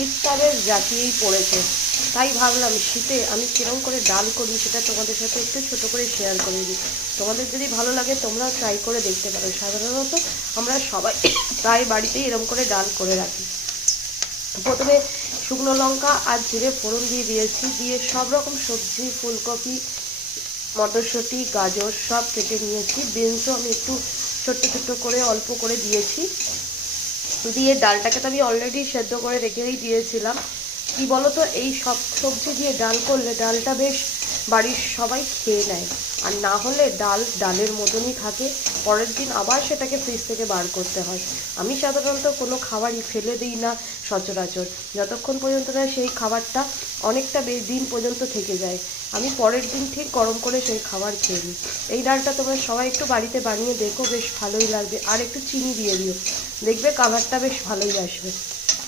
শীতটা বেশ জাঁকিয়েই পড়েছে, তাই ভাবলাম শীতে আমি কীরকম করে ডাল করি সেটা তোমাদের সাথে একটু ছোটো করে শেয়ার করে দিই। তোমাদের যদি ভালো লাগে তোমরা ট্রাই করে দেখতে পারো। সাধারণত আমরা সবাই প্রায় বাড়িতেই এরকম করে ডাল করে রাখি। প্রথমে শুকনো লঙ্কা আর জিরে ফোড়ন দিয়ে দিয়েছি, দিয়ে সব রকম সবজি, ফুলকপি, মটরশুঁটি, গাজর সব কেটে নিয়েছি। বিনসও আমি একটু ছোট্ট ছোট্ট করে অল্প করে দিয়েছি। দিয়ে ডালটাকে তো আমি অলরেডি সেদ্ধ করে রেখেই দিয়েছিলাম। কি বলো তো, এই সব সবজি দিয়ে ডাল করলে ডালটা বেশ বাড়ির সবাই খেয়ে নেয়, আর না হলে ডাল ডালের মতনই থাকে। পরের দিন আবার সেটাকে ফ্রিজ থেকে বার করতে হয়। আমি সাধারণত কোনো খাবারই ফেলে দিই না সচরাচর, যতক্ষণ পর্যন্ত না সেই খাবারটা অনেকটা দিন পর্যন্ত থেকে যায়। আমি পরের দিন ঠিক গরম করে সেই খাবার খেয়ে নিই। এই ডালটা তোমরা সবাই একটু বাড়িতে বানিয়ে দেখো, বেশ ভালোই লাগবে। আর একটু চিনি দিয়ে দিও, দেখবে কালারটা বেশ ভালোই আসবে।